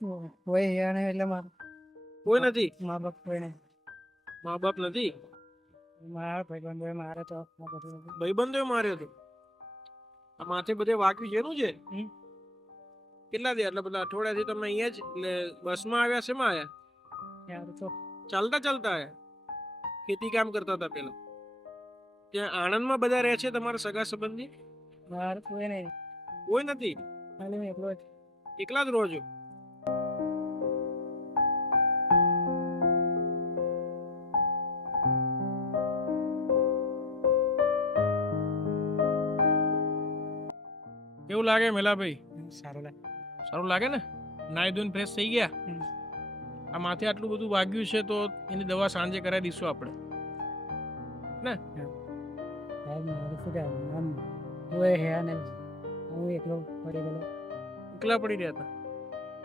કોઈ હે નહીં એટલે કોઈ નથી? મા બાપ કોઈ નહીં. મા બાપ નથી? મારા ભાઈબંધોએ મારે તો આ બધું ભાઈબંધોએ માર્યો હતો? આ માથે બધે વાગ્યું છે એનું છે? હમ. કેટલા થયા? એટલે બધા અઠવાડિયાથી તમે અહીંયા જ એટલે બસમાં આવ્યા? શેમાં આવ્યા? યાર તો ચાલતા ચાલતા આવ્યા? ખેતી કામ કરતા હતા પેલા? ત્યાં આણંદમાં બધા રહે છે તમારા સગા સંબંધી? બહાર કોઈ નહીં, કોઈ નથી? ખાલી હું એકલો જ. એકલા જ રહો છો? કેવું લાગે મેલાભાઈ? સારું લાગે. સારું લાગે ને? નાઈ ધોઈને ફ્રેશ થઈ ગયા? હમ. આ માથે આટલું બધું વાગ્યું છે તો એની દવા સાંજે કરાવી દઈશું આપણે. સાહેબ મારું શું કહેવું, આમ કોઈ હે નહીં, હું એકલો પડી ગયેલો. એકલા પડી રહ્યા હતા?